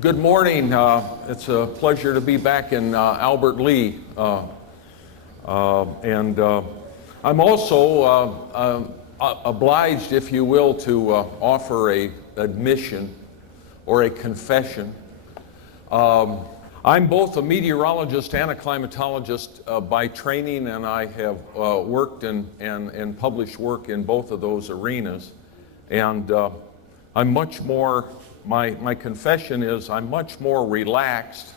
Good morning. It's a pleasure to be back in Albert Lea. And I'm also obliged, if you will, to offer a admission or a confession. I'm both a meteorologist and a climatologist by training, and I have worked and published work in both of those arenas. And I'm much more, my confession is I'm much more relaxed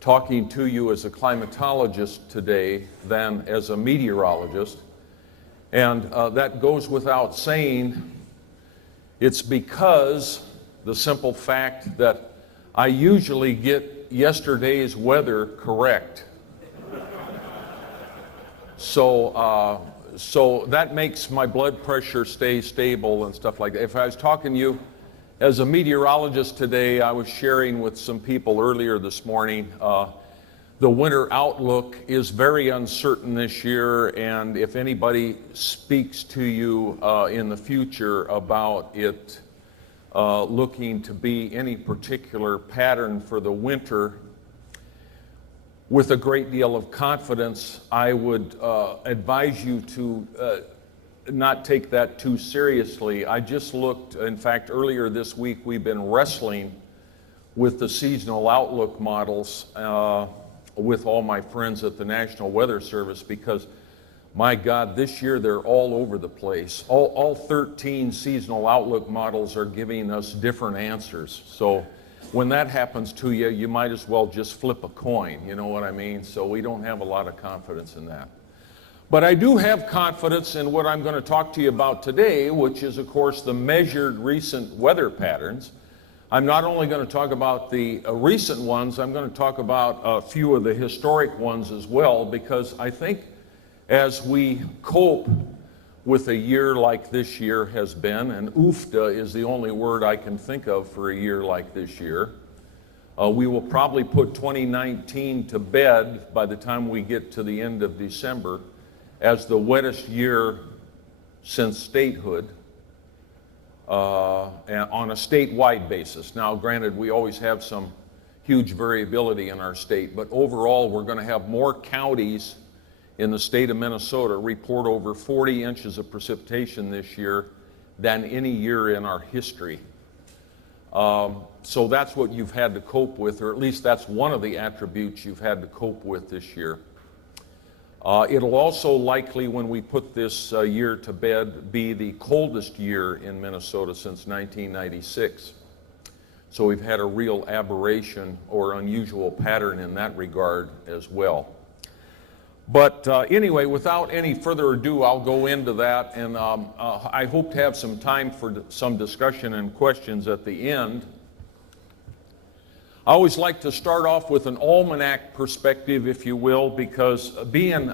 talking to you as a climatologist today than as a meteorologist. And that goes without saying. It's because the simple fact that I usually get yesterday's weather correct. So that makes my blood pressure stay stable and stuff like that. If I was talking to you as a meteorologist today, I was sharing with some people earlier this morning, the winter outlook is very uncertain this year, and if anybody speaks to you in the future about it looking to be any particular pattern for the winter, with a great deal of confidence, I would advise you to not take that too seriously. I just looked, in fact, earlier this week, we've been wrestling with the seasonal outlook models with all my friends at the National Weather Service, because my God, this year they're all over the place. All 13 seasonal outlook models are giving us different answers. So when that happens to you, you might as well just flip a coin, you know what I mean? So we don't have a lot of confidence in that. But I do have confidence in what I'm going to talk to you about today, which is, of course, the measured recent weather patterns. I'm not only going to talk about the recent ones, I'm going to talk about a few of the historic ones as well, because I think as we cope with a year like this year has been, and oofta is the only word I can think of for a year like this year, we will probably put 2019 to bed by the time we get to the end of December as the wettest year since statehood on a statewide basis. Now, granted, we always have some huge variability in our state, but overall we're going to have more counties in the state of Minnesota report over 40 inches of precipitation this year than any year in our history. So that's what you've had to cope with, or at least that's one of the attributes you've had to cope with this year. It'll also likely, when we put this year to bed, be the coldest year in Minnesota since 1996. So we've had a real aberration or unusual pattern in that regard as well. But anyway, without any further ado, I'll go into that, and I hope to have some time for some discussion and questions at the end. I always like to start off with an almanac perspective, if you will, because being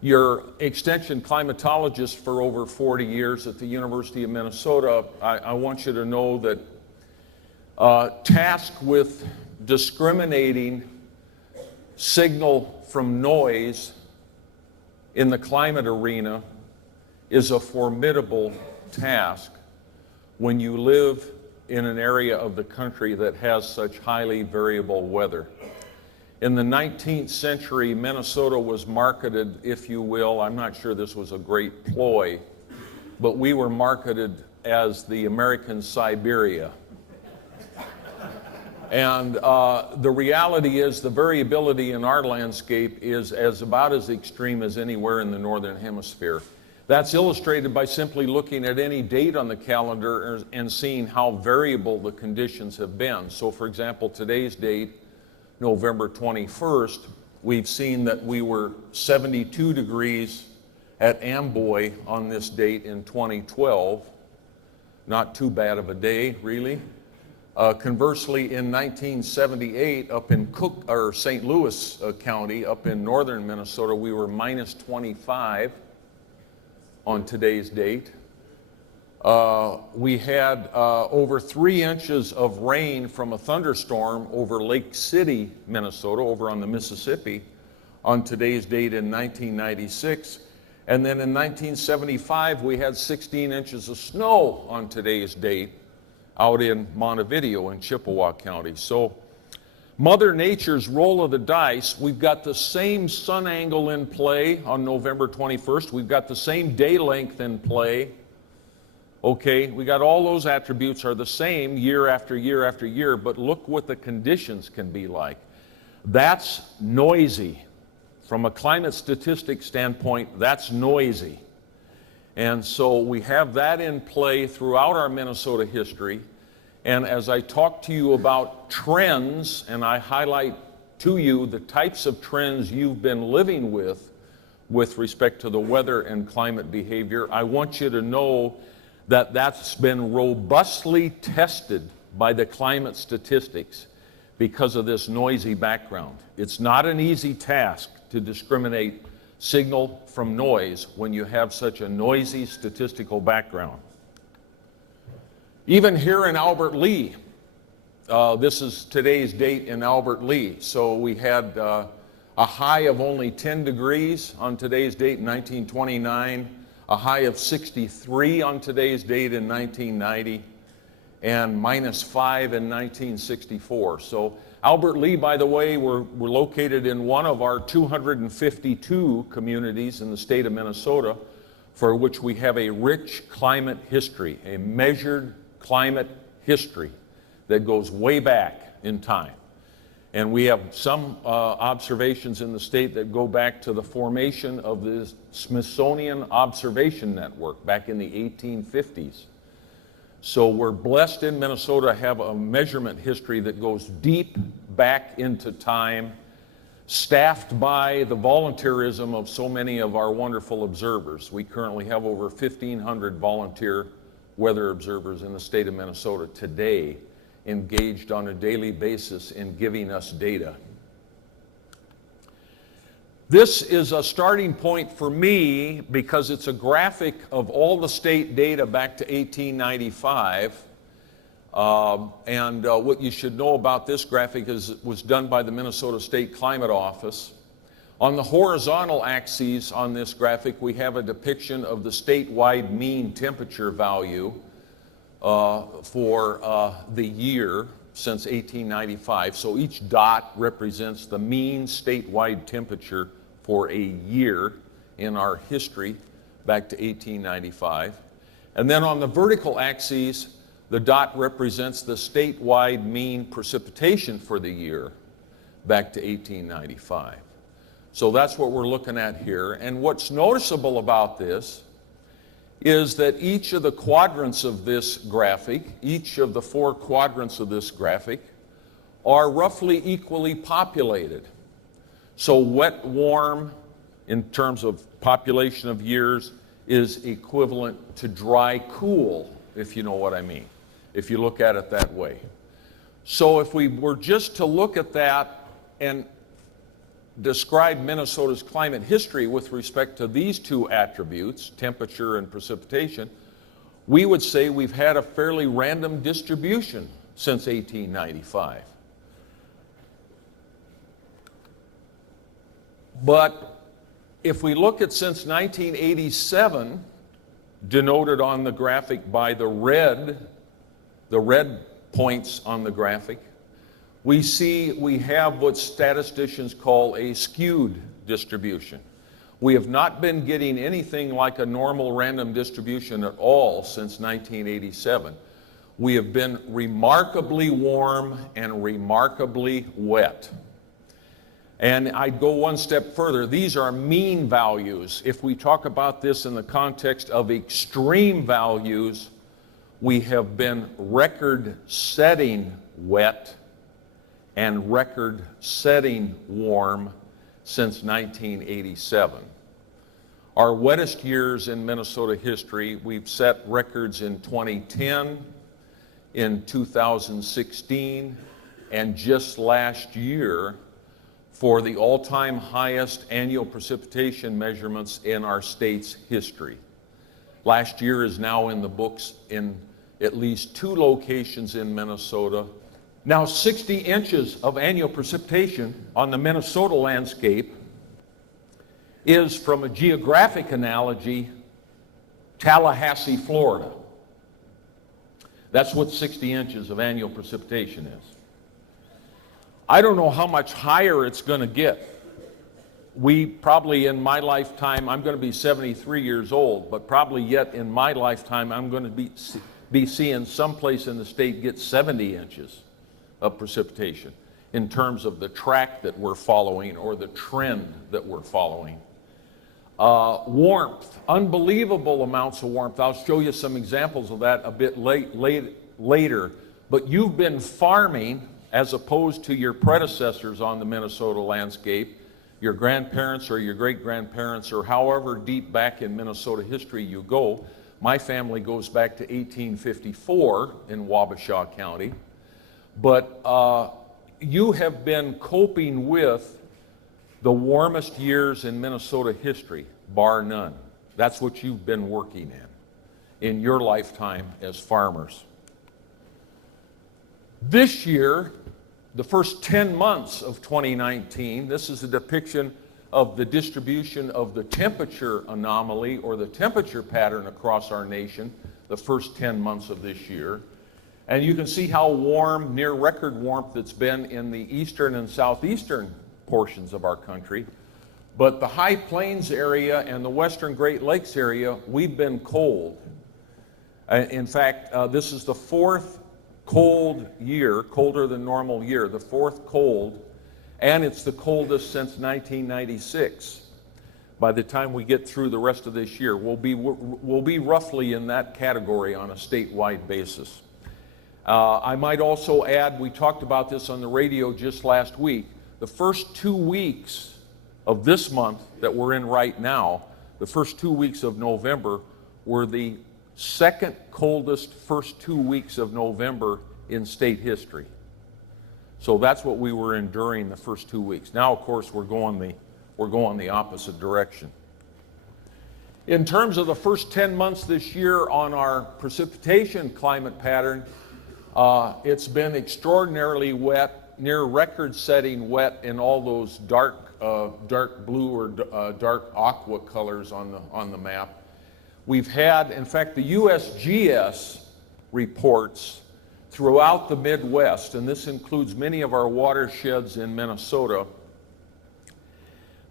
your extension climatologist for over 40 years at the University of Minnesota, I want you to know that tasked with discriminating signal from noise in the climate arena is a formidable task when you live in an area of the country that has such highly variable weather. In the 19th century, Minnesota was marketed, if you will, I'm not sure this was a great ploy, but we were marketed as the American Siberia. And the reality is the variability in our landscape is about as extreme as anywhere in the Northern Hemisphere. That's illustrated by simply looking at any date on the calendar and seeing how variable the conditions have been. So for example, today's date, November 21st, we've seen that we were 72 degrees at Amboy on this date in 2012. Not too bad of a day, really. Conversely, in 1978, up in St. Louis County, up in northern Minnesota, we were minus 25 on today's date. We had over 3 inches of rain from a thunderstorm over Lake City, Minnesota, over on the Mississippi, on today's date in 1996. And then in 1975, we had 16 inches of snow on today's date out in Montevideo in Chippewa County. So Mother Nature's roll of the dice, we've got the same sun angle in play on November 21st. We've got the same day length in play. Okay, we got all those attributes are the same year after year after year, but look what the conditions can be like. That's noisy. From a climate statistics standpoint, that's noisy. And so we have that in play throughout our Minnesota history. And as I talk to you about trends, and I highlight to you the types of trends you've been living with respect to the weather and climate behavior, I want you to know that that's been robustly tested by the climate statistics because of this noisy background. It's not an easy task to discriminate signal from noise when you have such a noisy statistical background. Even here in Albert Lea, this is today's date in Albert Lea. So we had a high of only 10 degrees on today's date in 1929, a high of 63 on today's date in 1990, and -5 in 1964. So Albert Lea, by the way, we're located in one of our 252 communities in the state of Minnesota for which we have a rich climate history, a measured climate history that goes way back in time. And we have some observations in the state that go back to the formation of the Smithsonian Observation Network back in the 1850s. So we're blessed in Minnesota to have a measurement history that goes deep back into time, staffed by the volunteerism of so many of our wonderful observers. We currently have over 1,500 volunteer weather observers in the state of Minnesota today, engaged on a daily basis in giving us data. This is a starting point for me because it's a graphic of all the state data back to 1895. What you should know about this graphic is it was done by the Minnesota State Climate Office. On the horizontal axes on this graphic, we have a depiction of the statewide mean temperature value for the year since 1895. So each dot represents the mean statewide temperature for a year in our history back to 1895. And then on the vertical axes, the dot represents the statewide mean precipitation for the year back to 1895. So that's what we're looking at here. And what's noticeable about this is that each of the quadrants of this graphic, each of the 4 quadrants of this graphic, are roughly equally populated. So wet, warm, in terms of population of years, is equivalent to dry, cool, if you know what I mean, if you look at it that way. So if we were just to look at that and describe Minnesota's climate history with respect to these 2 attributes, temperature and precipitation, we would say we've had a fairly random distribution since 1895. But if we look at since 1987, denoted on the graphic by the red points on the graphic, we see we have what statisticians call a skewed distribution. We have not been getting anything like a normal random distribution at all since 1987. We have been remarkably warm and remarkably wet. And I'd go one step further. These are mean values. If we talk about this in the context of extreme values, we have been record-setting wet and record-setting warm since 1987. Our wettest years in Minnesota history, we've set records in 2010, in 2016, and just last year for the all-time highest annual precipitation measurements in our state's history. Last year is now in the books in at least 2 locations in Minnesota. Now 60 inches of annual precipitation on the Minnesota landscape is, from a geographic analogy, Tallahassee, Florida. That's what 60 inches of annual precipitation is. I don't know how much higher it's going to get. We probably in my lifetime, I'm going to be 73 years old, but probably yet in my lifetime, I'm going to be seeing someplace in the state get 70 inches of precipitation in terms of the track that we're following or the trend that we're following. Warmth, unbelievable amounts of warmth. I'll show you some examples of that a bit later. But you've been farming as opposed to your predecessors on the Minnesota landscape, your grandparents or your great-grandparents or however deep back in Minnesota history you go. My family goes back to 1854 in Wabasha County. But you have been coping with the warmest years in Minnesota history, bar none. That's what you've been working in your lifetime as farmers. This year, the first 10 months of 2019, this is a depiction of the distribution of the temperature anomaly or the temperature pattern across our nation, the first 10 months of this year. And you can see how warm, near record warmth it's been in the eastern and southeastern portions of our country. But the High Plains area and the western Great Lakes area, we've been cold. In fact, this is the fourth cold year, colder than normal year, the fourth cold, and it's the coldest since 1996. By the time we get through the rest of this year, we'll be roughly in that category on a statewide basis. I might also add, we talked about this on the radio just last week, the first 2 weeks of this month that we're in right now, the first 2 weeks of November, were the second coldest first 2 weeks of November in state history. So that's what we were enduring the first 2 weeks. Now, of course, we're going the opposite direction. In terms of the first 10 months this year on our precipitation climate pattern, it's been extraordinarily wet, near record-setting wet in all those dark blue or dark aqua colors on the map. We've had, in fact, the USGS reports throughout the Midwest, and this includes many of our watersheds in Minnesota,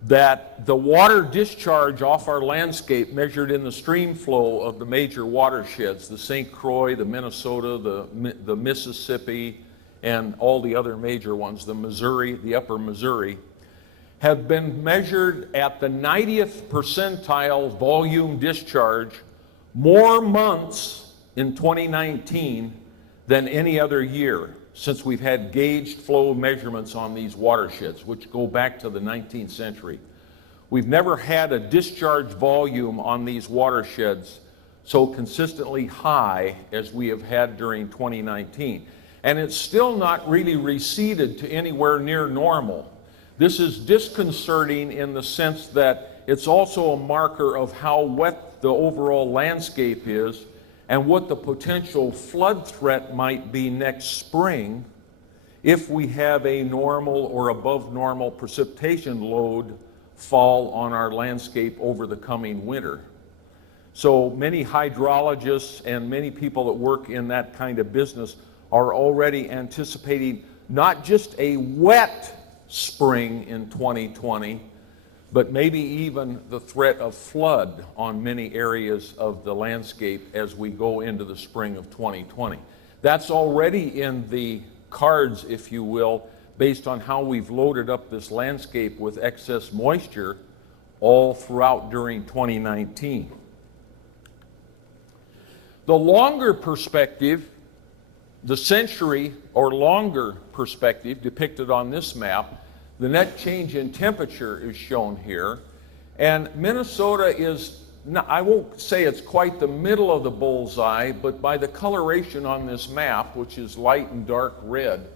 that the water discharge off our landscape measured in the stream flow of the major watersheds, the St. Croix, the Minnesota, the Mississippi, and all the other major ones, the Missouri, the upper Missouri, have been measured at the 90th percentile volume discharge more months in 2019 than any other year since we've had gauged flow measurements on these watersheds, which go back to the 19th century. We've never had a discharge volume on these watersheds so consistently high as we have had during 2019. And it's still not really receded to anywhere near normal. This is disconcerting in the sense that it's also a marker of how wet the overall landscape is and what the potential flood threat might be next spring if we have a normal or above normal precipitation load fall on our landscape over the coming winter. So many hydrologists and many people that work in that kind of business are already anticipating not just a wet spring in 2020, but maybe even the threat of flood on many areas of the landscape as we go into the spring of 2020. That's already in the cards, if you will, based on how we've loaded up this landscape with excess moisture all throughout during 2019. The longer perspective, the century or longer perspective depicted on this map, the net change in temperature is shown here. And Minnesota is, I won't say it's quite the middle of the bullseye, but by the coloration on this map, which is light and dark red,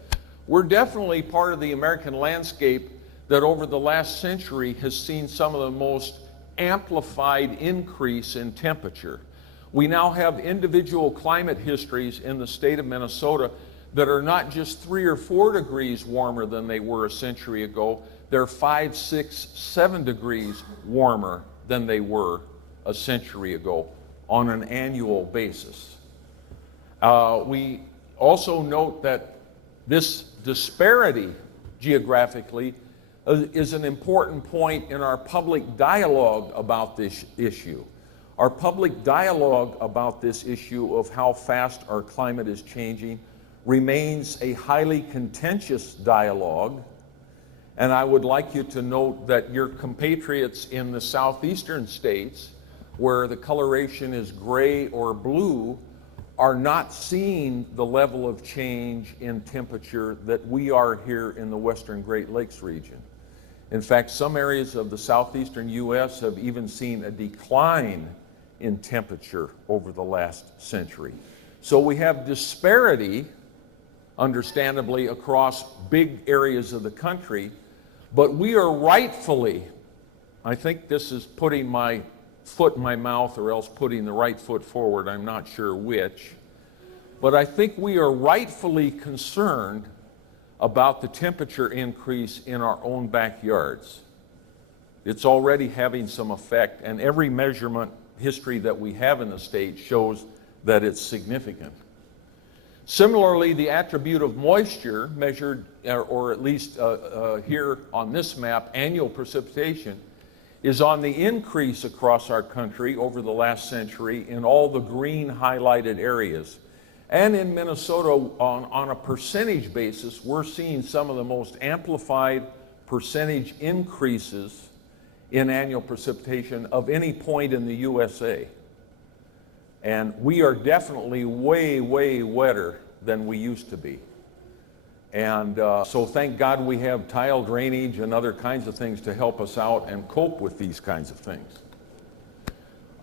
we're definitely part of the American landscape that over the last century has seen some of the most amplified increase in temperature. We now have individual climate histories in the state of Minnesota that are not just 3 or 4 degrees warmer than they were a century ago, they're 5, 6, 7 degrees warmer than they were a century ago on an annual basis. We also note that this disparity geographically is an important point in our public dialogue about this issue. Our public dialogue about this issue of how fast our climate is changing remains a highly contentious dialogue. And I would like you to note that your compatriots in the southeastern states, where the coloration is gray or blue, are not seeing the level of change in temperature that we are here in the western Great Lakes region. In fact, some areas of the southeastern U.S. have even seen a decline in temperature over the last century. So we have disparity, understandably, across big areas of the country, but we are rightfully, I think this is putting my foot in my mouth or else putting the right foot forward, I'm not sure which, but I think we are rightfully concerned about the temperature increase in our own backyards. It's already having some effect, and every measurement history that we have in the state shows that it's significant. Similarly, the attribute of moisture measured, or at least here on this map, annual precipitation, is on the increase across our country over the last century in all the green highlighted areas. And in Minnesota, on a percentage basis, we're seeing some of the most amplified percentage increases in annual precipitation of any point in the USA. And we are definitely way, way wetter than we used to be. And so thank God we have tile drainage and other kinds of things to help us out and cope with these kinds of things.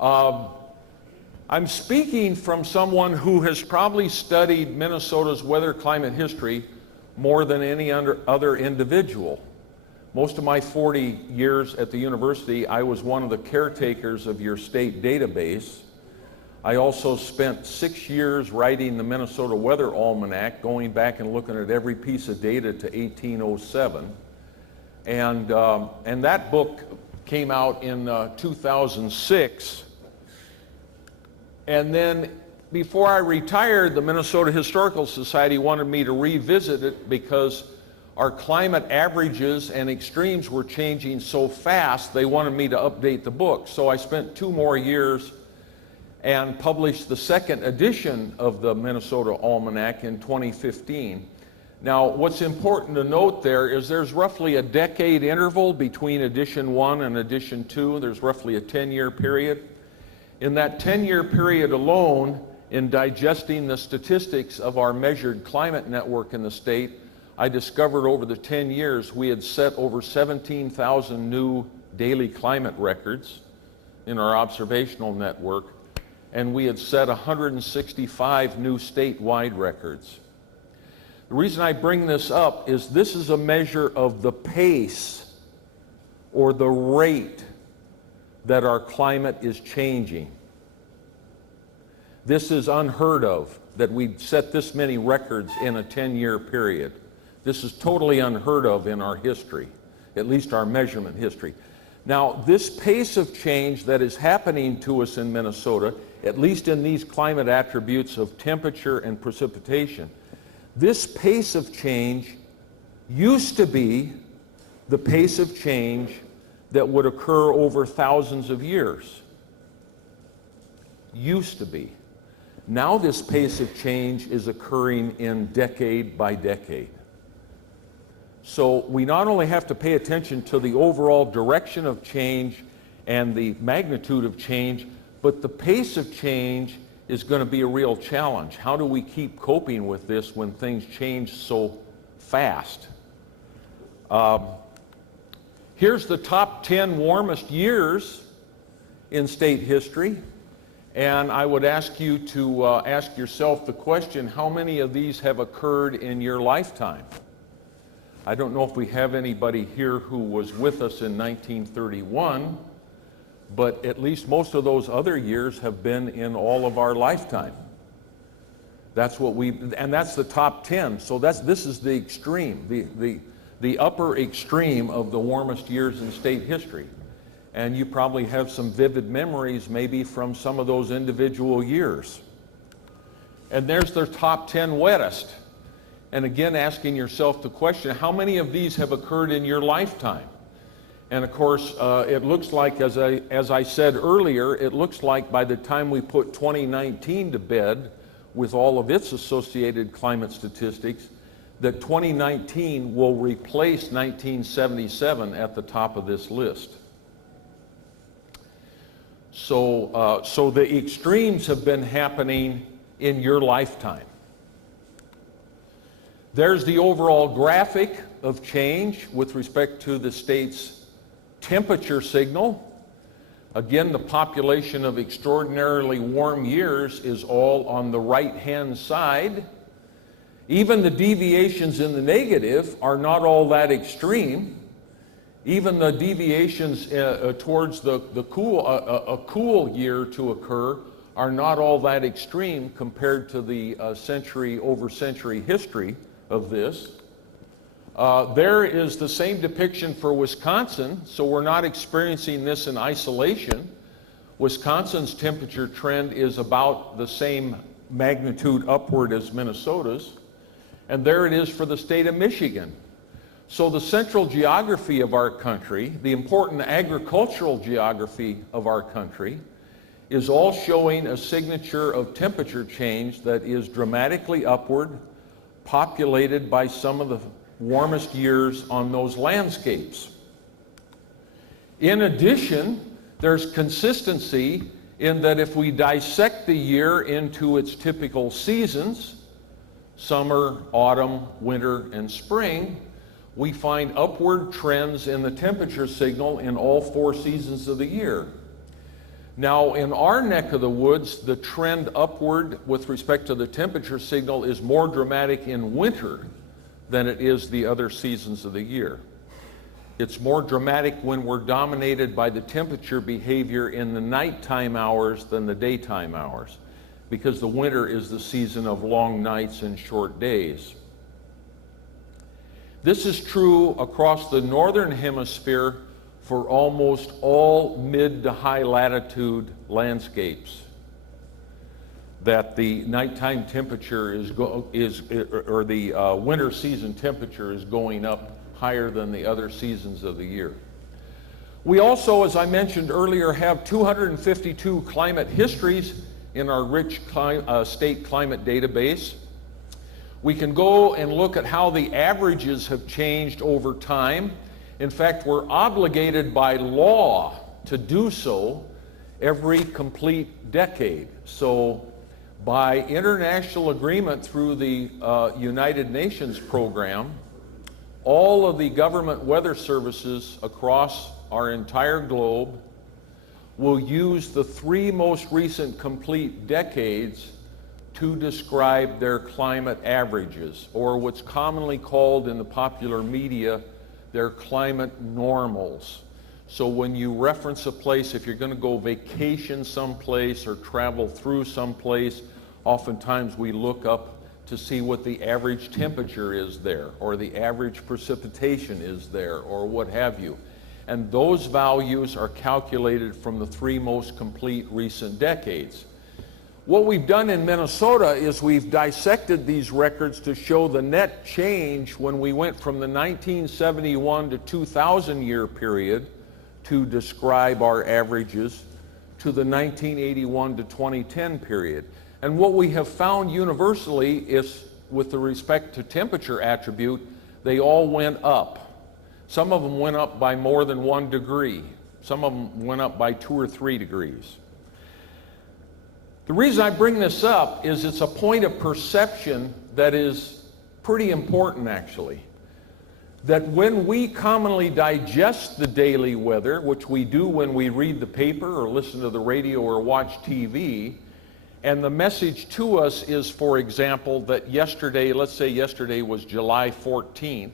I'm speaking from someone who has probably studied Minnesota's weather climate history more than any other individual. Most of my 40 years at the university, I was one of the caretakers of your state database. I also spent 6 years writing the Minnesota Weather Almanac, going back and looking at every piece of data to 1807. And that book came out in 2006. And then before I retired, the Minnesota Historical Society wanted me to revisit it because our climate averages and extremes were changing so fast, they wanted me to update the book. So I spent 2 more years and published the second edition of the Minnesota Almanac in 2015. Now, what's important to note there is there's roughly a decade interval between edition 1 and edition 2. There's roughly a 10-year period. In that 10-year period alone, in digesting the statistics of our measured climate network in the state, I discovered over the 10 years we had set over 17,000 new daily climate records in our observational network, and we had set 165 new statewide records. The reason I bring this up is this is a measure of the pace or the rate that our climate is changing. This is unheard of, that we'd set this many records in a 10-year period. This is totally unheard of in our history, at least our measurement history. Now, this pace of change that is happening to us in Minnesota, at least in these climate attributes of temperature and precipitation, this pace of change used to be the pace of change that would occur over thousands of years. Used to be. Now this pace of change is occurring in decade by decade. So we not only have to pay attention to the overall direction of change and the magnitude of change, but the pace of change is going to be a real challenge. How do we keep coping with this when things change so fast? Here's the top 10 warmest years in state history, and I would ask you to ask yourself the question, how many of these have occurred in your lifetime? I don't know if we have anybody here who was with us in 1931, but at least most of those other years have been in all of our lifetime. That's what and that's the top 10. So this is the extreme, the upper extreme of the warmest years in state history. And you probably have some vivid memories maybe from some of those individual years. And there's their top 10 wettest. And again, asking yourself the question, how many of these have occurred in your lifetime? And of course, it looks like, as I said earlier, it looks like by the time we put 2019 to bed with all of its associated climate statistics, that 2019 will replace 1977 at the top of this list. So the extremes have been happening in your lifetime. There's the overall graphic of change with respect to the state's temperature signal. Again, the population of extraordinarily warm years is all on the right-hand side. Even the deviations in the negative are not all that extreme. Even the deviations towards a cool year to occur are not all that extreme compared to the century history of this. There is the same depiction for Wisconsin, so we're not experiencing this in isolation. Wisconsin's temperature trend is about the same magnitude upward as Minnesota's, and there it is for the state of Michigan. So the central geography of our country, the important agricultural geography of our country, is all showing a signature of temperature change that is dramatically upward, populated by some of the warmest years on those landscapes. In addition, there's consistency in that if we dissect the year into its typical seasons, summer, autumn, winter, and spring, we find upward trends in the temperature signal in all 4 seasons of the year. Now, in our neck of the woods, the trend upward with respect to the temperature signal is more dramatic in winter than it is the other seasons of the year. It's more dramatic when we're dominated by the temperature behavior in the nighttime hours than the daytime hours, because the winter is the season of long nights and short days. This is true across the northern hemisphere for almost all mid to high latitude landscapes, that the nighttime temperature or the winter season temperature is going up higher than the other seasons of the year. We also, as I mentioned earlier, have 252 climate histories in our rich state climate database. We can go and look at how the averages have changed over time. In fact, we're obligated by law to do so every complete decade. So by international agreement through the United Nations program, all of the government weather services across our entire globe will use the 3 most recent complete decades to describe their climate averages, or what's commonly called in the popular media, their climate normals. So when you reference a place, if you're going to go vacation someplace or travel through someplace, oftentimes we look up to see what the average temperature is there, or the average precipitation is there, or what have you. And those values are calculated from the 3 most complete recent decades. What we've done in Minnesota is we've dissected these records to show the net change when we went from the 1971 to 2000 year period to describe our averages to the 1981 to 2010 period. And what we have found universally is, with the respect to temperature attribute, they all went up. Some of them went up by more than 1 degree. Some of them went up by 2 or 3 degrees. The reason I bring this up is it's a point of perception that is pretty important, actually. That when we commonly digest the daily weather, which we do when we read the paper or listen to the radio or watch TV, and the message to us is, for example, that yesterday, let's say yesterday was July 14th,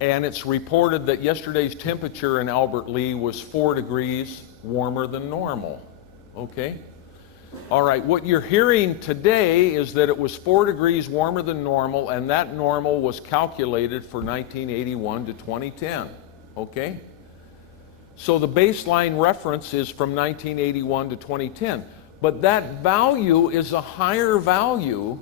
and it's reported that yesterday's temperature in Albert Lea was 4 degrees warmer than normal, okay? All right, what you're hearing today is that it was 4 degrees warmer than normal, and that normal was calculated for 1981 to 2010, okay? So the baseline reference is from 1981 to 2010. But that value is a higher value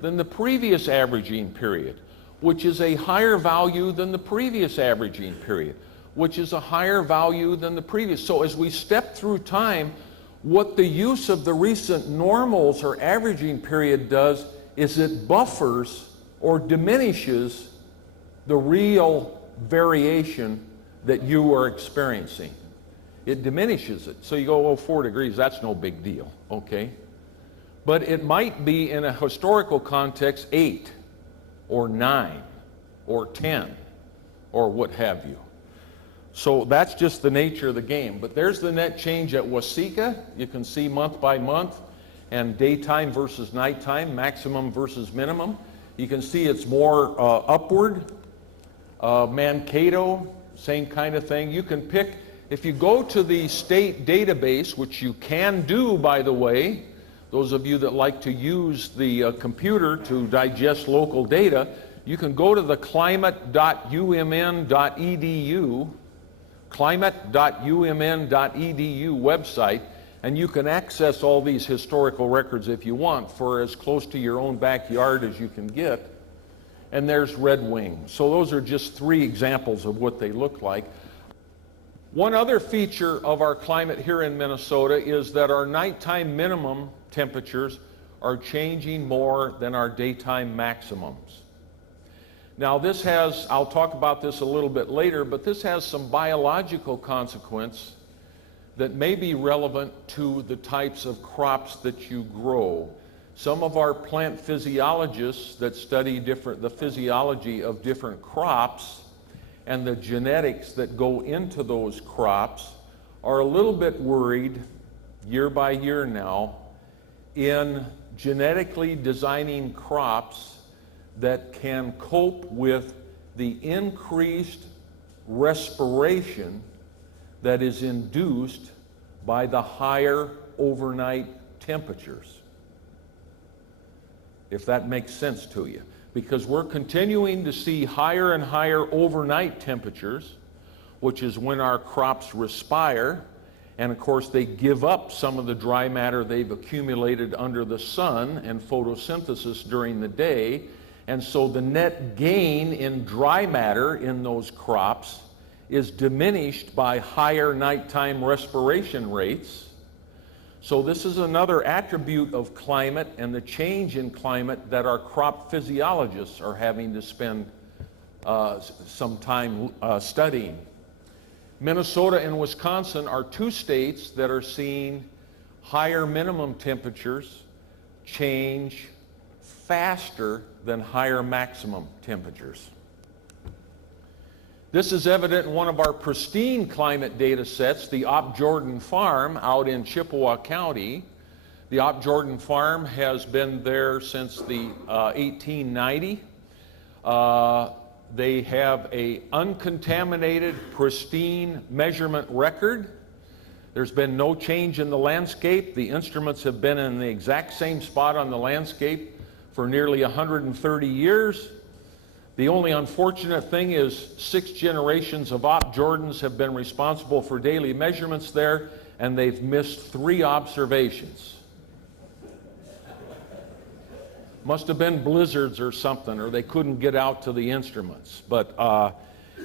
than the previous averaging period, which is a higher value than the previous averaging period, which is a higher value than the previous. So as we step through time, what the use of the recent normals or averaging period does is it buffers or diminishes the real variation that you are experiencing. It diminishes it. So you go, oh, 4 degrees, that's no big deal, okay? But it might be in a historical context 8 or 9 or 10 or what have you. So that's just the nature of the game. But there's the net change at Waseca. You can see month by month and daytime versus nighttime, maximum versus minimum. You can see it's more upward. Mankato, same kind of thing. You can pick, if you go to the state database, which you can do, by the way, those of you that like to use the computer to digest local data, you can go to the climate.umn.edu, climate.umn.edu website, and you can access all these historical records if you want for as close to your own backyard as you can get. And there's red wing. So those are just 3 examples of what they look like. One other feature of our climate here in Minnesota is that our nighttime minimum temperatures are changing more than our daytime maximums. Now this has, I'll talk about this a little bit later, but this has some biological consequence that may be relevant to the types of crops that you grow. Some of our plant physiologists that study the physiology of different crops and the genetics that go into those crops are a little bit worried, year by year now, in genetically designing crops that can cope with the increased respiration that is induced by the higher overnight temperatures. If that makes sense to you. Because we're continuing to see higher and higher overnight temperatures, which is when our crops respire, and of course they give up some of the dry matter they've accumulated under the sun and photosynthesis during the day, and so the net gain in dry matter in those crops is diminished by higher nighttime respiration rates. So this is another attribute of climate and the change in climate that our crop physiologists are having to spend some time studying. Minnesota and Wisconsin are 2 states that are seeing higher minimum temperatures change faster than higher maximum temperatures. This is evident in one of our pristine climate data sets, the Op Jordan Farm out in Chippewa County. The Op Jordan Farm has been there since the 1890. They have an uncontaminated, pristine measurement record. There's been no change in the landscape. The instruments have been in the exact same spot on the landscape for nearly 130 years. The only unfortunate thing is 6 generations of Op Jordans have been responsible for daily measurements there, and they've missed 3 observations. Must have been blizzards or something, or they couldn't get out to the instruments. But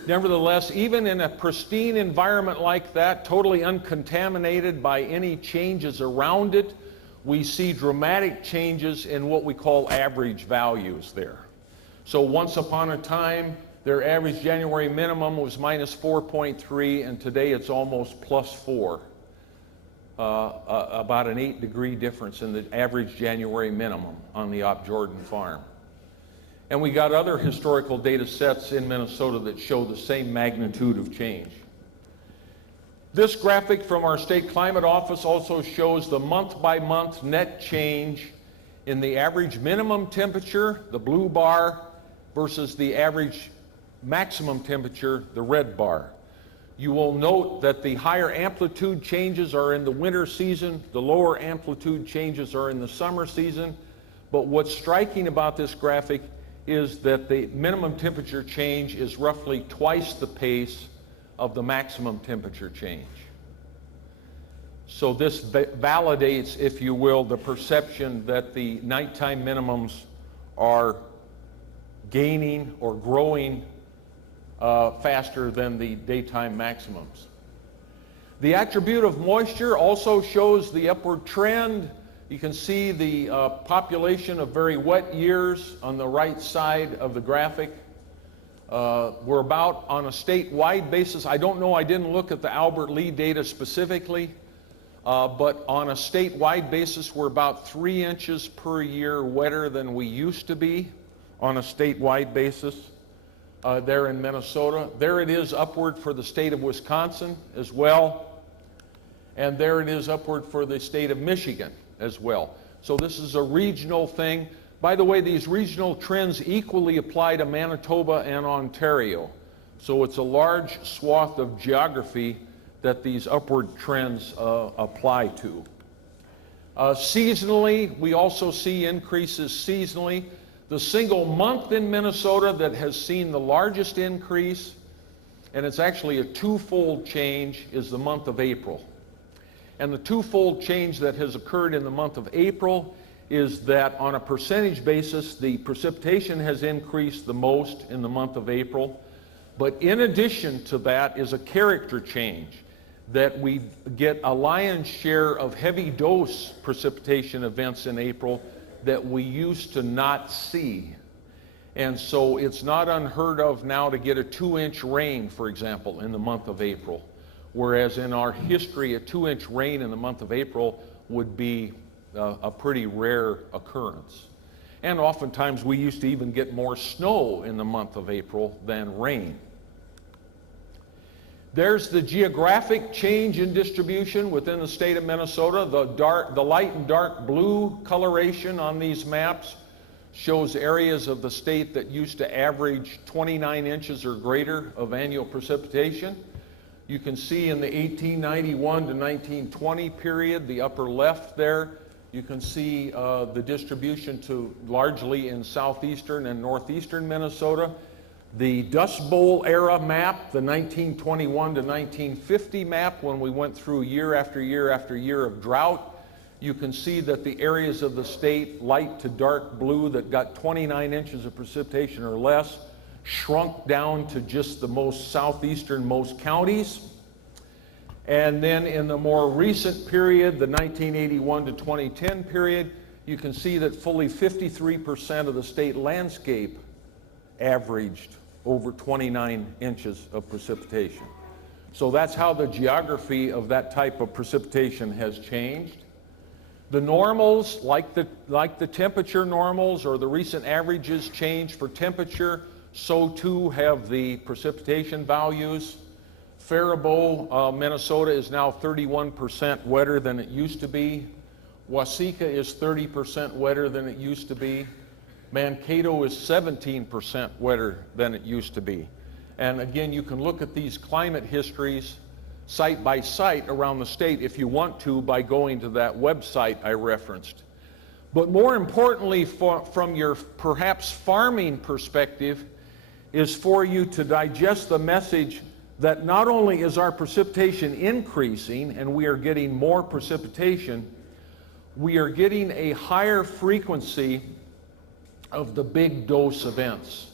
nevertheless, even in a pristine environment like that, totally uncontaminated by any changes around it, we see dramatic changes in what we call average values there. So once upon a time, their average January minimum was minus 4.3, and today it's almost plus 4. About an 8-degree difference in the average January minimum on the Op Jordan farm. And we got other historical data sets in Minnesota that show the same magnitude of change. This graphic from our state climate office also shows the month-by-month net change in the average minimum temperature, the blue bar, versus the average maximum temperature, the red bar. You will note that the higher amplitude changes are in the winter season, the lower amplitude changes are in the summer season, but what's striking about this graphic is that the minimum temperature change is roughly twice the pace of the maximum temperature change. So this validates, if you will, the perception that the nighttime minimums are gaining or growing faster than the daytime maximums. The attribute of moisture also shows the upward trend. You can see the population of very wet years on the right side of the graphic. We're about on a statewide basis. I don't know, I didn't look at the Albert Lee data specifically, but on a statewide basis, we're about 3 inches per year wetter than we used to be on a statewide basis there in Minnesota. There it is upward for the state of Wisconsin as well. And there it is upward for the state of Michigan as well. So this is a regional thing. By the way, these regional trends equally apply to Manitoba and Ontario. So it's a large swath of geography that these upward trends apply to. Seasonally, we also see increases seasonally. The single month in Minnesota that has seen the largest increase, and it's actually a twofold change, is the month of April. And the twofold change that has occurred in the month of April is that on a percentage basis, the precipitation has increased the most in the month of April. But in addition to that is a character change, that we get a lion's share of heavy dose precipitation events in April that we used to not see. And so it's not unheard of now to get a 2-inch rain, for example, in the month of April. Whereas in our history, a 2-inch rain in the month of April would be a pretty rare occurrence. And oftentimes we used to even get more snow in the month of April than rain. There's the geographic change in distribution within the state of Minnesota. The light and dark blue coloration on these maps shows areas of the state that used to average 29 inches or greater of annual precipitation. You can see in the 1891 to 1920 period, the upper left there, you can see the distribution to largely in southeastern and northeastern Minnesota. The Dust Bowl era map, the 1921 to 1950 map, when we went through year after year after year of drought, you can see that the areas of the state, light to dark blue, that got 29 inches of precipitation or less, shrunk down to just the most southeasternmost counties. And then in the more recent period, the 1981 to 2010 period, you can see that fully 53% of the state landscape averaged over 29 inches of precipitation. So that's how the geography of that type of precipitation has changed. The normals, like the temperature normals or the recent averages change for temperature, so too have the precipitation values. Faribault, Minnesota is now 31% wetter than it used to be. Waseca is 30% wetter than it used to be. Mankato is 17% wetter than it used to be. And again, you can look at these climate histories site by site around the state if you want to by going to that website I referenced. But more importantly, from your perhaps farming perspective, is for you to digest the message that not only is our precipitation increasing and we are getting more precipitation, we are getting a higher frequency of the big dose events.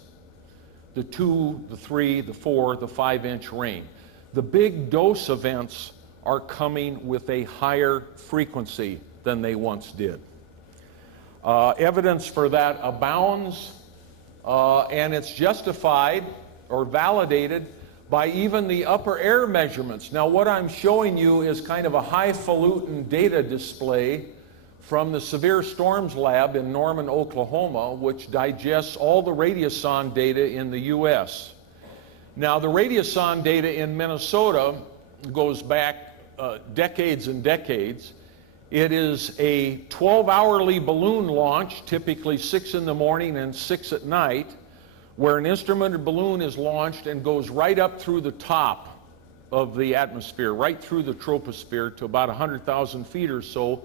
The 2, the 3, the 4, the 5-inch rain. The big dose events are coming with a higher frequency than they once did. Evidence for that abounds, and it's justified or validated by even the upper air measurements. Now what I'm showing you is kind of a highfalutin data display from the Severe Storms Lab in Norman, Oklahoma, which digests all the Radiosonde data in the US. Now the Radiosonde data in Minnesota goes back decades and decades. It is a 12-hourly balloon launch, typically 6 in the morning and 6 at night, where an instrumented balloon is launched and goes right up through the top of the atmosphere, right through the troposphere to about 100,000 feet or so,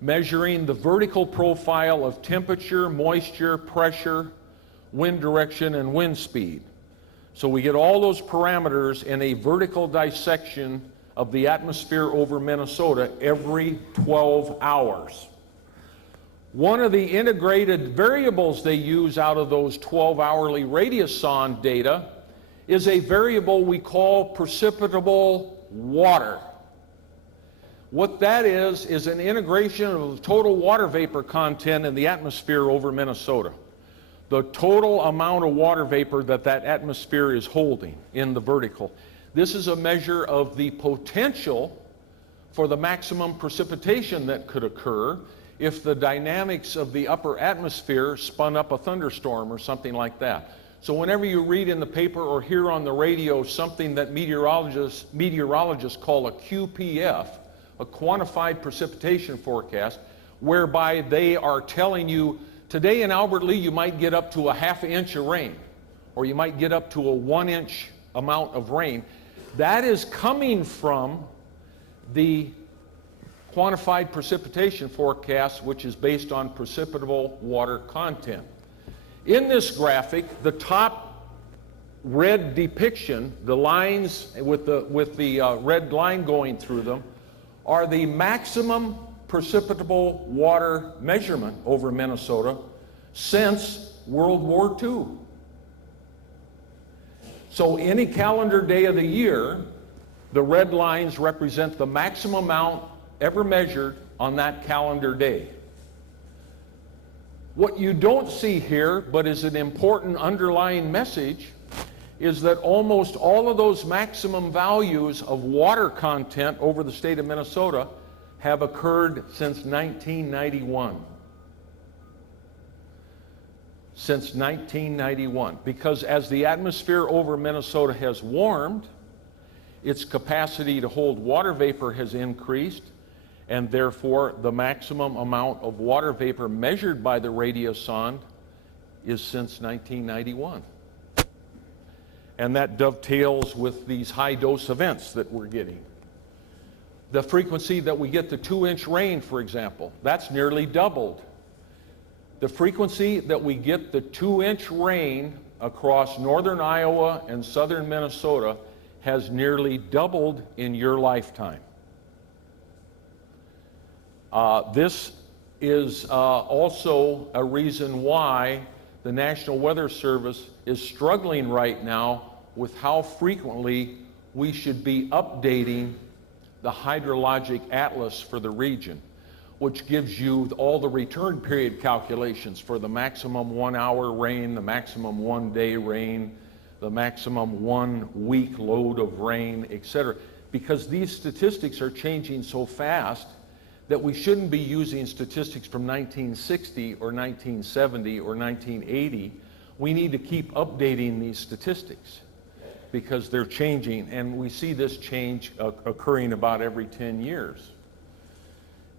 measuring the vertical profile of temperature, moisture, pressure, wind direction, and wind speed. So we get all those parameters in a vertical dissection of the atmosphere over Minnesota every 12 hours. One of the integrated variables they use out of those 12-hourly Radiosonde data is a variable we call precipitable water. What that is an integration of the total water vapor content in the atmosphere over Minnesota. The total amount of water vapor that atmosphere is holding in the vertical. This is a measure of the potential for the maximum precipitation that could occur if the dynamics of the upper atmosphere spun up a thunderstorm or something like that. So whenever you read in the paper or hear on the radio something that meteorologists call a QPF, a quantified precipitation forecast, whereby they are telling you, today in Albert Lea you might get up to a ½ inch of rain, or you might get up to a 1 inch amount of rain. That is coming from the quantified precipitation forecast, which is based on precipitable water content. In this graphic, the top red depiction, the lines with the red line going through them, are the maximum precipitable water measurement over Minnesota since World War II. So any calendar day of the year, the red lines represent the maximum amount ever measured on that calendar day. What you don't see here, but is an important underlying message, is that almost all of those maximum values of water content over the state of Minnesota have occurred since 1991. Since 1991. Because as the atmosphere over Minnesota has warmed, its capacity to hold water vapor has increased, and therefore the maximum amount of water vapor measured by the radiosonde is since 1991. And that dovetails with these high dose events that we're getting. The frequency that we get the 2-inch rain, for example, that's nearly doubled. The frequency that we get the 2-inch rain across northern Iowa and southern Minnesota has nearly doubled in your lifetime. This is also a reason why the National Weather Service is struggling right now with how frequently we should be updating the hydrologic atlas for the region, which gives you all the return period calculations for the maximum 1 hour rain, the maximum 1 day rain, the maximum 1 week load of rain, etc. Because these statistics are changing so fast that we shouldn't be using statistics from 1960 or 1970 or 1980. We need to keep updating these statistics because they're changing, and we see this change occurring about every 10 years.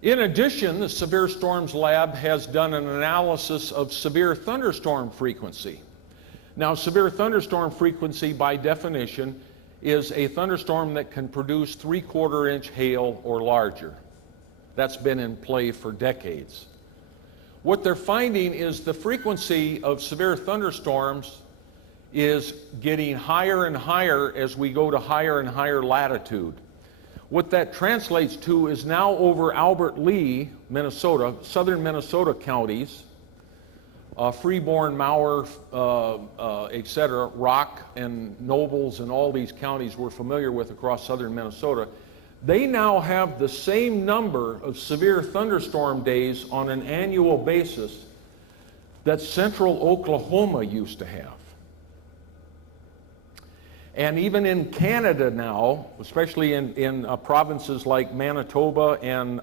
In addition, the Severe Storms Lab has done an analysis of severe thunderstorm frequency. Now, severe thunderstorm frequency, by definition, is a thunderstorm that can produce 3/4 inch hail or larger. That's been in play for decades. What they're finding is the frequency of severe thunderstorms is getting higher and higher as we go to higher and higher latitude. What that translates to is now over Albert Lea, Minnesota, southern Minnesota counties, Freeborn, Mauer, etc., Rock and Nobles and all these counties we're familiar with across southern Minnesota, they now have the same number of severe thunderstorm days on an annual basis that central Oklahoma used to have. And even in Canada now, especially in provinces like Manitoba and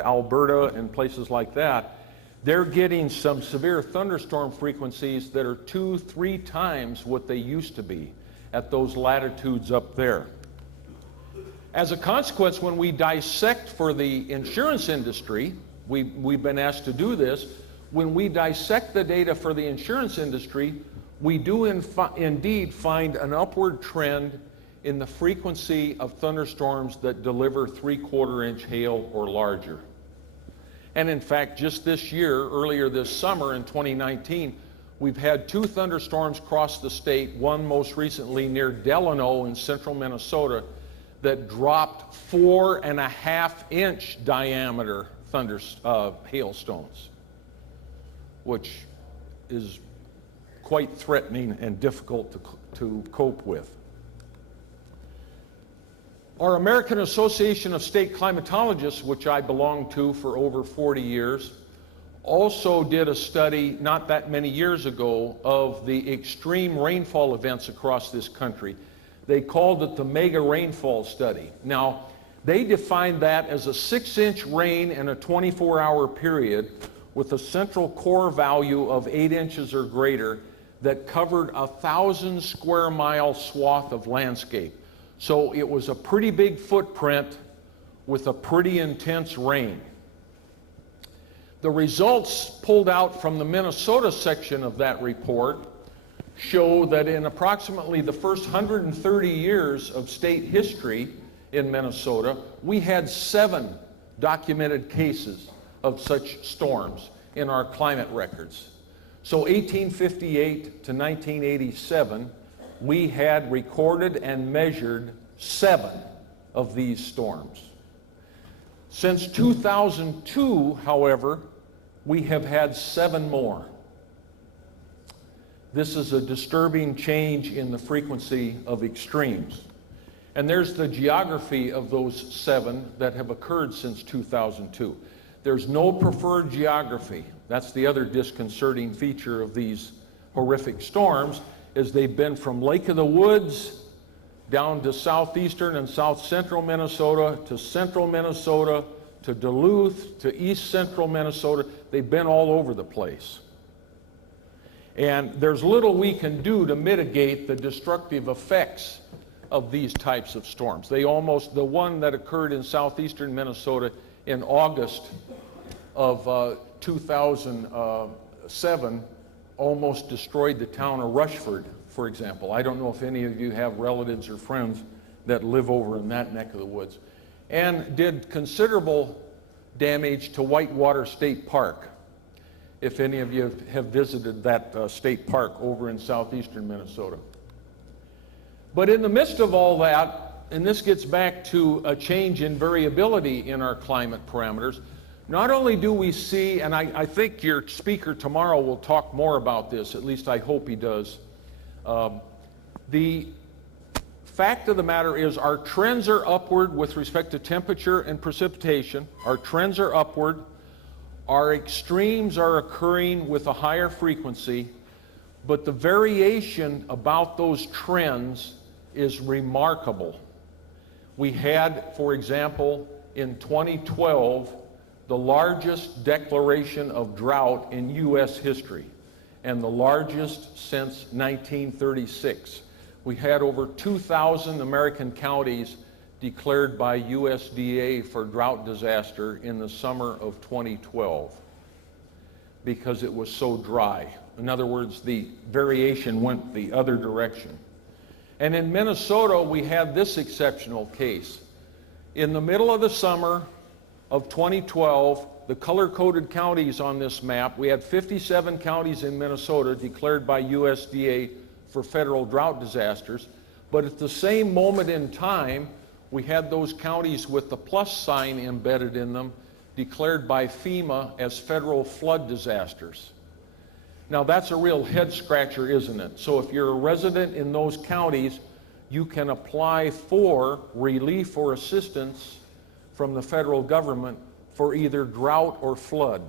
Alberta and places like that, they're getting some severe thunderstorm frequencies that are 2-3 times what they used to be at those latitudes up there. As a consequence, when we dissect for the insurance industry, we've been asked to do this, when we dissect the data for the insurance industry, we do indeed find an upward trend in the frequency of thunderstorms that deliver 3/4 inch hail or larger. And in fact, just this year, earlier this summer in 2019, we've had 2 thunderstorms cross the state, one most recently near Delano in central Minnesota, that dropped 4.5-inch diameter hailstones, which is quite threatening and difficult to cope with. Our American Association of State Climatologists, which I belonged to for over 40 years, also did a study not that many years ago of the extreme rainfall events across this country. They called it the Mega Rainfall Study. Now, they defined that as a 6-inch rain in a 24-hour period with a central core value of 8 inches or greater that covered 1,000 square mile swath of landscape. So it was a pretty big footprint with a pretty intense rain. The results pulled out from the Minnesota section of that report show that in approximately the first 130 years of state history in Minnesota, we had 7 documented cases of such storms in our climate records. So 1858 to 1987, we had recorded and measured 7 of these storms. Since 2002, however, we have had 7 more. This is a disturbing change in the frequency of extremes. And there's the geography of those 7 that have occurred since 2002. There's no preferred geography. That's the other disconcerting feature of these horrific storms, is they've been from Lake of the Woods down to southeastern and south central Minnesota, to central Minnesota, to Duluth, to east central Minnesota. They've been all over the place. And there's little we can do to mitigate the destructive effects of these types of storms. The one that occurred in southeastern Minnesota in August of 2007 almost destroyed the town of Rushford, for example. I don't know if any of you have relatives or friends that live over in that neck of the woods. And did considerable damage to Whitewater State Park, if any of you have visited that state park over in southeastern Minnesota. But in the midst of all that, and this gets back to a change in variability in our climate parameters, not only do we see, and I think your speaker tomorrow will talk more about this, at least I hope he does. The fact of the matter is our trends are upward with respect to temperature and precipitation. Our trends are upward. Our extremes are occurring with a higher frequency, but the variation about those trends is remarkable. We had, for example, in 2012, the largest declaration of drought in U.S. history, and the largest since 1936. We had over 2,000 American counties declared by USDA for drought disaster in the summer of 2012 because it was so dry. In other words, the variation went the other direction. And in Minnesota, we had this exceptional case. In the middle of the summer of 2012, the color-coded counties on this map, we had 57 counties in Minnesota declared by USDA for federal drought disasters, but at the same moment in time, we had those counties with the plus sign embedded in them declared by FEMA as federal flood disasters. Now that's a real head scratcher, isn't it? So if you're a resident in those counties, you can apply for relief or assistance from the federal government for either drought or flood.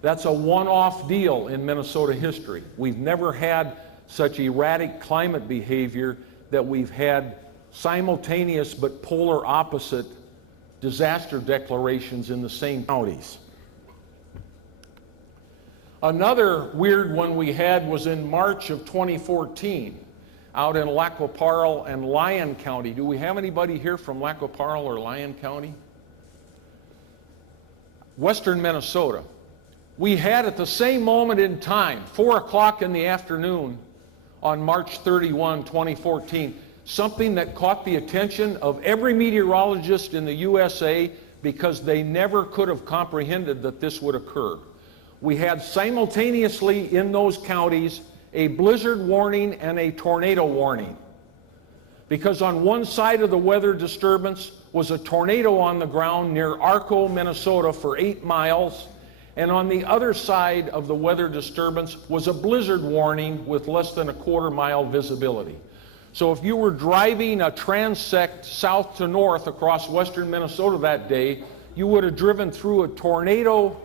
That's a one-off deal in Minnesota history. We've never had such erratic climate behavior that we've had simultaneous but polar opposite disaster declarations in the same counties. Another weird one we had was in March of 2014 out in Lac-qui-Parle and Lyon County. Do we have anybody here from Lac-qui-Parle or Lyon County? Western Minnesota. We had at the same moment in time, 4 o'clock in the afternoon on March 31, 2014, something that caught the attention of every meteorologist in the USA because they never could have comprehended that this would occur. We had simultaneously in those counties a blizzard warning and a tornado warning. Because on one side of the weather disturbance was a tornado on the ground near Arco, Minnesota for 8 miles, and on the other side of the weather disturbance was a blizzard warning with less than a quarter-mile visibility. So if you were driving a transect south to north across western Minnesota that day, you would have driven through a tornado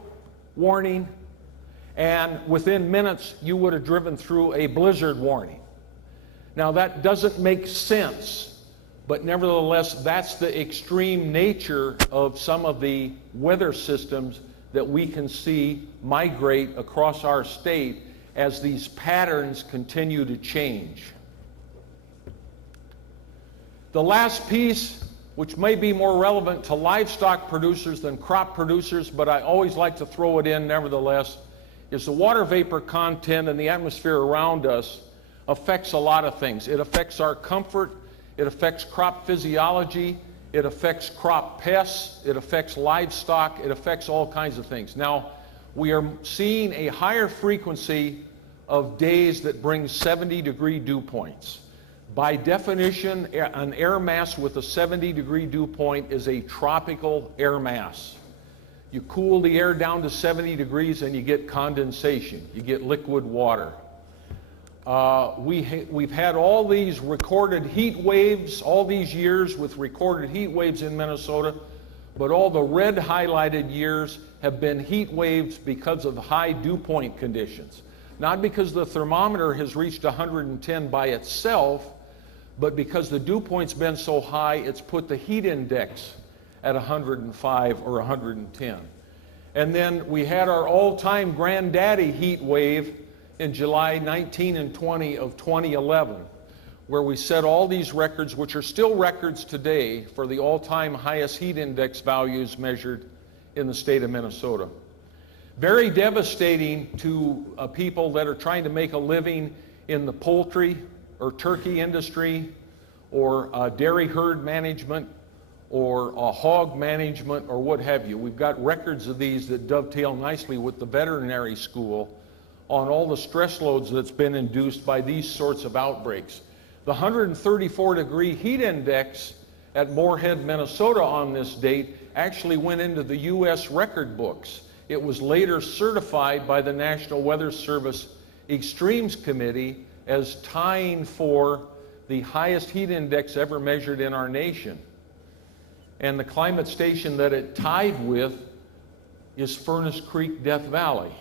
warning, and within minutes you would have driven through a blizzard warning. Now that doesn't make sense, but nevertheless that's the extreme nature of some of the weather systems that we can see migrate across our state as these patterns continue to change. The last piece, which may be more relevant to livestock producers than crop producers, but I always like to throw it in nevertheless, is the water vapor content in the atmosphere around us affects a lot of things. It affects our comfort, it affects crop physiology, it affects crop pests, it affects livestock, it affects all kinds of things. Now, we are seeing a higher frequency of days that bring 70-degree dew points. By definition, an air mass with a 70-degree dew point is a tropical air mass. You cool the air down to 70 degrees and you get condensation, you get liquid water. We've had all these recorded heat waves, all these years with recorded heat waves in Minnesota, but all the red highlighted years have been heat waves because of high dew point conditions. Not because the thermometer has reached 110 by itself, but because the dew point's been so high, it's put the heat index at 105 or 110. And then we had our all-time granddaddy heat wave in July 19 and 20 of 2011, where we set all these records, which are still records today, for the all-time highest heat index values measured in the state of Minnesota. Very devastating to people that are trying to make a living in the poultry or turkey industry or dairy herd management or hog management or what have you. We've got records of these that dovetail nicely with the veterinary school on all the stress loads that's been induced by these sorts of outbreaks. The 134-degree heat index at Moorhead, Minnesota on this date actually went into the U.S. record books. It was later certified by the National Weather Service Extremes Committee as tying for the highest heat index ever measured in our nation. And the climate station that it tied with is Furnace Creek, Death Valley.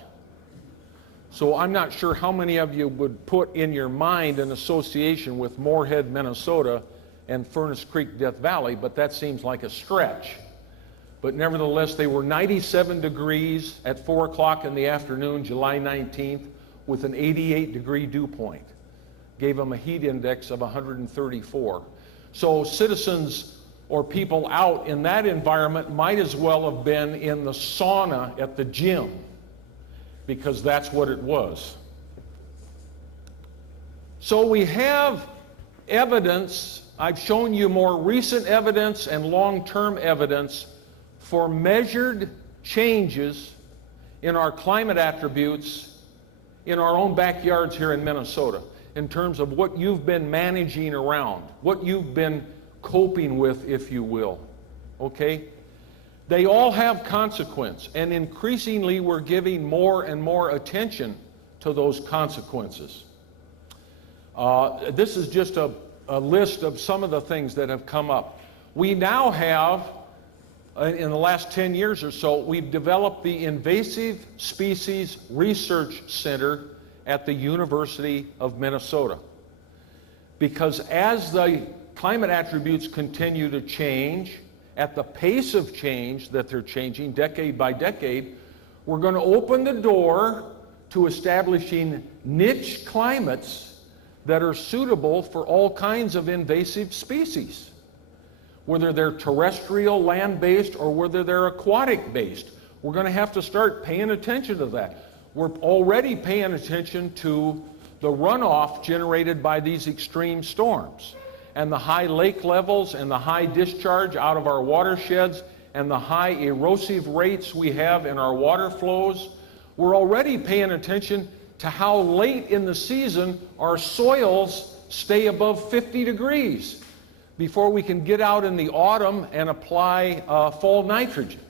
So I'm not sure how many of you would put in your mind an association with Moorhead, Minnesota and Furnace Creek, Death Valley, but that seems like a stretch. But nevertheless, they were 97 degrees at 4 o'clock in the afternoon, July 19th, with an 88-degree dew point. Gave them a heat index of 134. So citizens or people out in that environment might as well have been in the sauna at the gym, because that's what it was. So we have evidence. I've shown you more recent evidence and long-term evidence for measured changes in our climate attributes in our own backyards here in Minnesota, in terms of what you've been managing around, what you've been coping with, if you will, okay? They all have consequence, and increasingly we're giving more and more attention to those consequences. This is just a list of some of the things that have come up. We now have, in the last 10 years or so, we've developed the Invasive Species Research Center at the University of Minnesota. Because as the climate attributes continue to change, at the pace of change that they're changing decade by decade, we're going to open the door to establishing niche climates that are suitable for all kinds of invasive species, whether they're terrestrial, land-based, or whether they're aquatic-based. We're going to have to start paying attention to that. We're already paying attention to the runoff generated by these extreme storms, and the high lake levels and the high discharge out of our watersheds and the high erosive rates we have in our water flows. We're already paying attention to how late in the season our soils stay above 50 degrees. before we can get out in the autumn and apply fall nitrogen.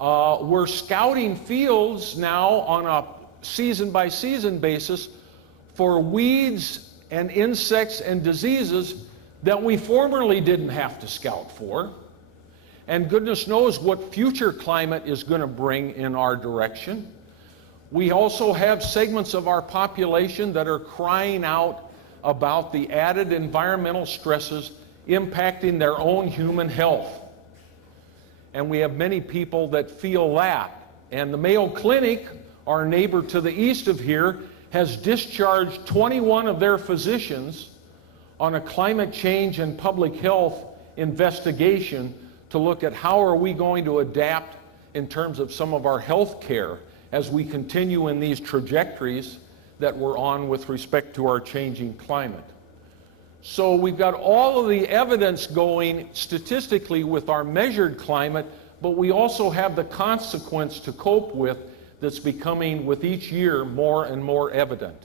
We're scouting fields now on a season-by-season basis for weeds and insects and diseases that we formerly didn't have to scout for. And goodness knows what future climate is going to bring in our direction. We also have segments of our population that are crying out about the added environmental stresses impacting their own human health. And we have many people that feel that. And the Mayo Clinic, our neighbor to the east of here, has discharged 21 of their physicians on a climate change and public health investigation to look at how are we going to adapt in terms of some of our health care as we continue in these trajectories that we're on with respect to our changing climate. So we've got all of the evidence going statistically with our measured climate, but we also have the consequence to cope with that's becoming with each year more and more evident.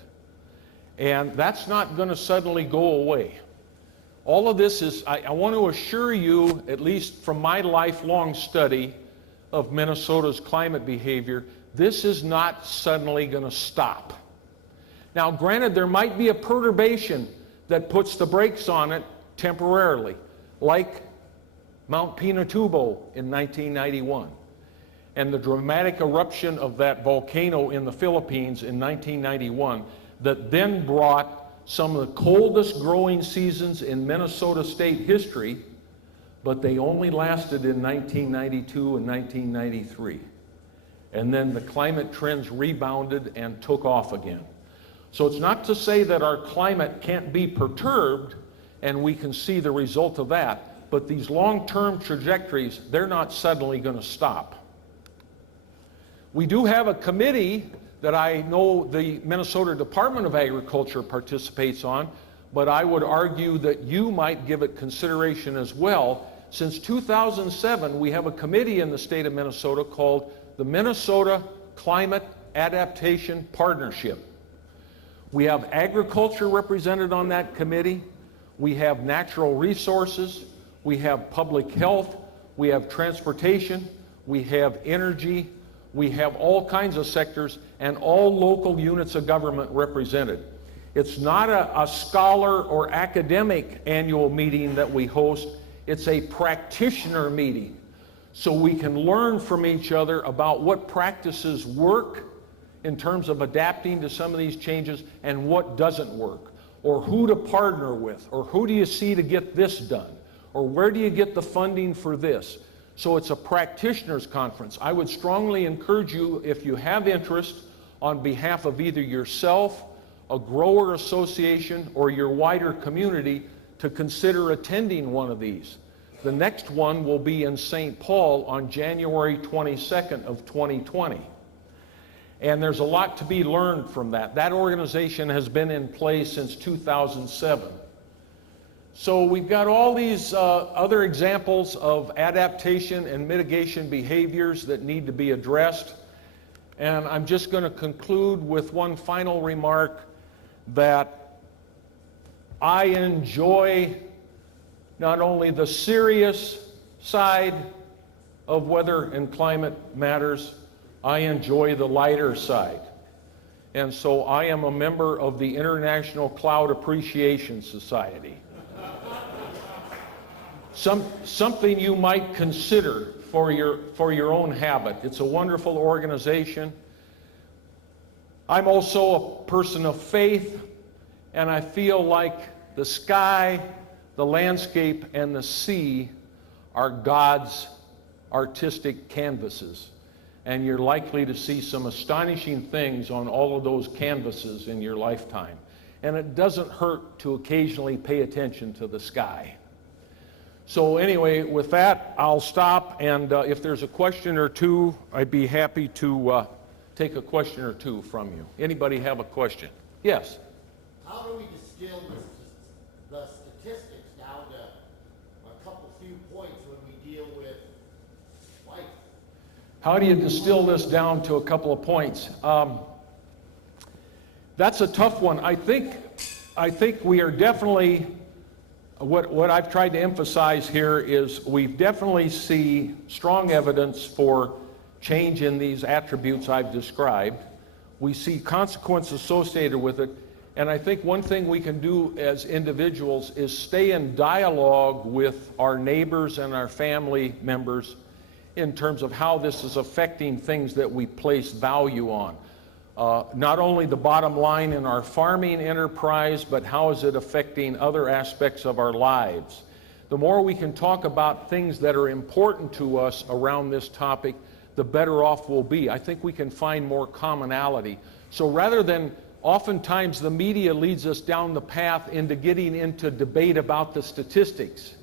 And that's not going to suddenly go away. All of this is, I want to assure you, at least from my lifelong study of Minnesota's climate behavior, this is not suddenly going to stop. Now, granted, there might be a perturbation that puts the brakes on it temporarily, like Mount Pinatubo in 1991, and the dramatic eruption of that volcano in the Philippines in 1991 that then brought some of the coldest growing seasons in Minnesota state history, but they only lasted in 1992 and 1993. And then the climate trends rebounded and took off again. So it's not to say that our climate can't be perturbed and we can see the result of that, but these long-term trajectories, they're not suddenly going to stop. We do have a committee that I know the Minnesota Department of Agriculture participates on, but I would argue that you might give it consideration as well. Since 2007, we have a committee in the state of Minnesota called the Minnesota Climate Adaptation Partnership. We have agriculture represented on that committee. We have natural resources. We have public health. We have transportation. We have energy. We have all kinds of sectors and all local units of government represented. It's not a scholar or academic annual meeting that we host. It's a practitioner meeting. So we can learn from each other about what practices work in terms of adapting to some of these changes and what doesn't work, or who to partner with, or who do you see to get this done, or where do you get the funding for this. So it's a practitioners conference. I would strongly encourage you, if you have interest, on behalf of either yourself, a grower association, or your wider community, to consider attending one of these. The next one will be in St. Paul on January 22nd of 2020. And there's a lot to be learned from that. That organization has been in place since 2007. So we've got all these other examples of adaptation and mitigation behaviors that need to be addressed. And I'm just going to conclude with one final remark that I enjoy not only the serious side of weather and climate matters, I enjoy the lighter side. And so I am a member of the International Cloud Appreciation Society. Something you might consider for your own habit. It's a wonderful organization. I'm also a person of faith, and I feel like the sky, the landscape, and the sea are God's artistic canvases. And you're likely to see some astonishing things on all of those canvases in your lifetime. And it doesn't hurt to occasionally pay attention to the sky. So anyway, with that, I'll stop, and if there's a question or two, I'd be happy to take a question or two from you. Anybody have a question? Yes? How do we distill the statistics down to a couple few points when we deal with life? How do you distill this down to a couple of points? That's a tough one. I think we are definitely what I've tried to emphasize here is we definitely see strong evidence for change in these attributes I've described. We see consequences associated with it. And I think one thing we can do as individuals is stay in dialogue with our neighbors and our family members in terms of how this is affecting things that we place value on. Not only the bottom line in our farming enterprise, but how is it affecting other aspects of our lives? The more we can talk about things that are important to us around this topic, the better off we'll be. I think we can find more commonality. So rather than, oftentimes the media leads us down the path into getting into debate about the statistics.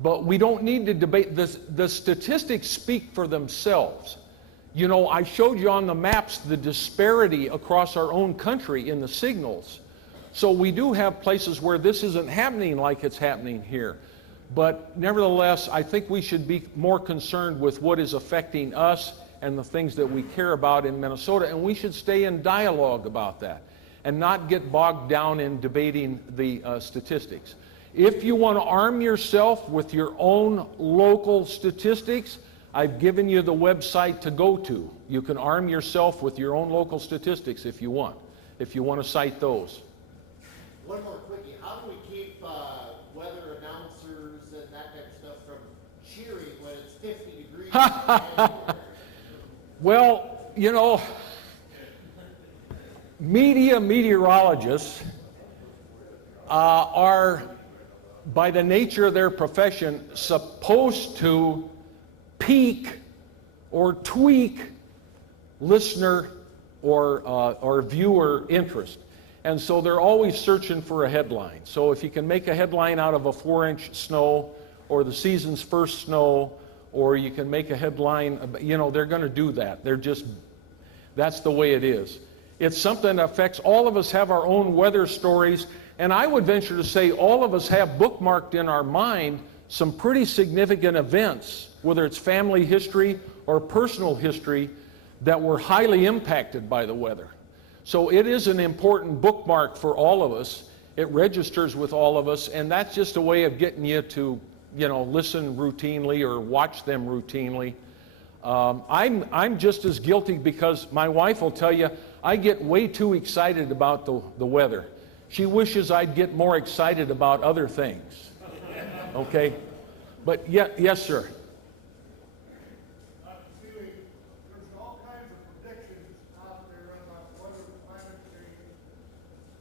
But we don't need to debate. The statistics speak for themselves. You know, I showed you on the maps the disparity across our own country in the signals. So we do have places where this isn't happening like it's happening here. But nevertheless, I think we should be more concerned with what is affecting us and the things that we care about in Minnesota, and we should stay in dialogue about that and not get bogged down in debating the statistics. If you want to arm yourself with your own local statistics, I've given you the website to go to. You can arm yourself with your own local statistics if you want to cite those. One more quickie. How do we keep weather announcers and that kind of stuff from cheering when it's 50 degrees in January? Well, you know, meteorologists are, by the nature of their profession, supposed to peak or tweak listener or viewer interest. And so they're always searching for a headline. So if you can make a headline out of a 4-inch snow or the season's first snow, or you can make a headline, you know, they're going to do that. That's the way it is. It's something that affects, all of us have our own weather stories, and I would venture to say all of us have bookmarked in our mind some pretty significant events, whether it's family history or personal history, that were highly impacted by the weather. So it is an important bookmark for all of us. It registers with all of us, and that's just a way of getting you to, you know, listen routinely or watch them routinely. I'm just as guilty because my wife will tell you I get way too excited about the weather. She wishes I'd get more excited about other things. Okay? But yeah, yes, sir. Seeley, there's all kinds of predictions out there about weather and climate change.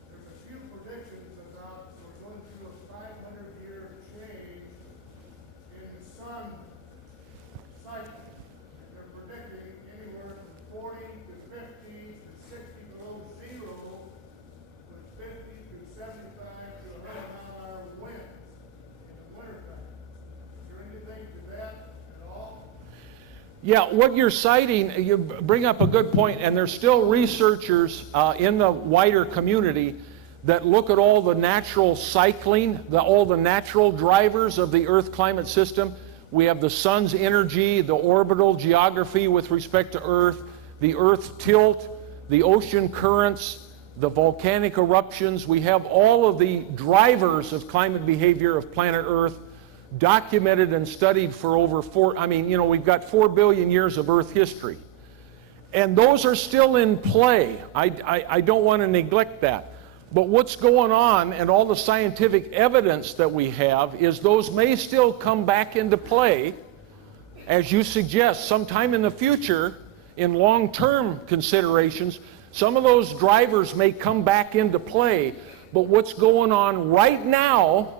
There's a few predictions about we're going through a 500-year change in the sun cycle. They're predicting anywhere from 40 to 50 to 60 below zero with 50 to 75 to 100-mile-an-hour winds in the wintertime. Is there anything to that at all? Yeah, what you're citing, you bring up a good point, and there's still researchers in the wider community that look at all the natural cycling, all the natural drivers of the Earth climate system. We have the sun's energy, the orbital geography with respect to Earth, the Earth tilt, the ocean currents, the volcanic eruptions. We have all of the drivers of climate behavior of planet Earth documented and studied for over we've got 4 billion years of Earth history. And those are still in play. I don't want to neglect that. But what's going on and all the scientific evidence that we have is those may still come back into play, as you suggest, sometime in the future in long-term considerations. Some of those drivers may come back into play, but what's going on right now,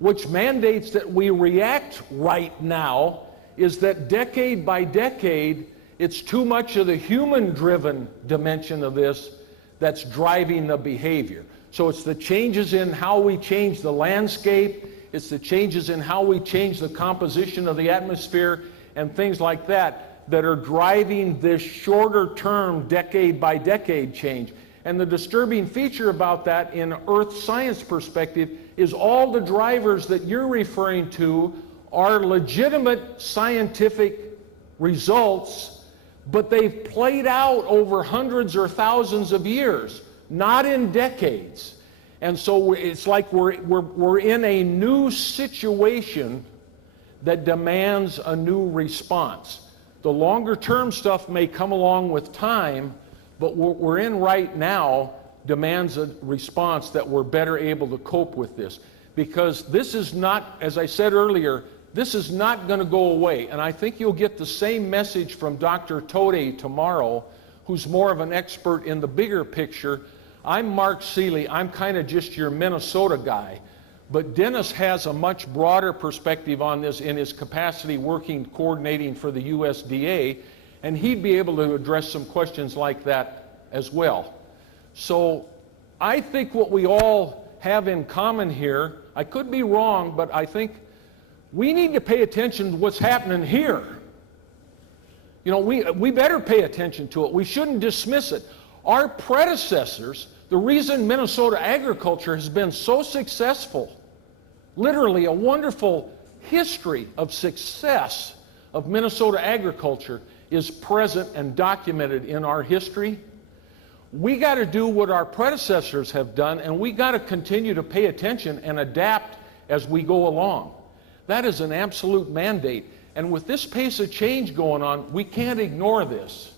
which mandates that we react right now, is that decade by decade, it's too much of the human-driven dimension of this that's driving the behavior. So it's the changes in how we change the landscape, it's the changes in how we change the composition of the atmosphere and things like that that are driving this shorter-term decade by decade change. And the disturbing feature about that in Earth science perspective is all the drivers that you're referring to are legitimate scientific results, but they've played out over hundreds or thousands of years, not in decades. And so it's like we're in a new situation that demands a new response. The longer term stuff may come along with time, but what we're in right now demands a response that we're better able to cope with this. Because this is not, as I said earlier, this is not going to go away. And I think you'll get the same message from Dr. Tode tomorrow, who's more of an expert in the bigger picture. I'm Mark Seeley. I'm kind of just your Minnesota guy. But Dennis has a much broader perspective on this in his capacity working, coordinating for the USDA, and he'd be able to address some questions like that as well. So I think what we all have in common here, I could be wrong, but I think we need to pay attention to what's happening here. You know, we better pay attention to it. We shouldn't dismiss it. Our predecessors, the reason Minnesota agriculture has been so successful, literally a wonderful history of success of Minnesota agriculture, is present and documented in our history. We got to do what our predecessors have done, and we got to continue to pay attention and adapt as we go along. That is an absolute mandate. And with this pace of change going on, we can't ignore this.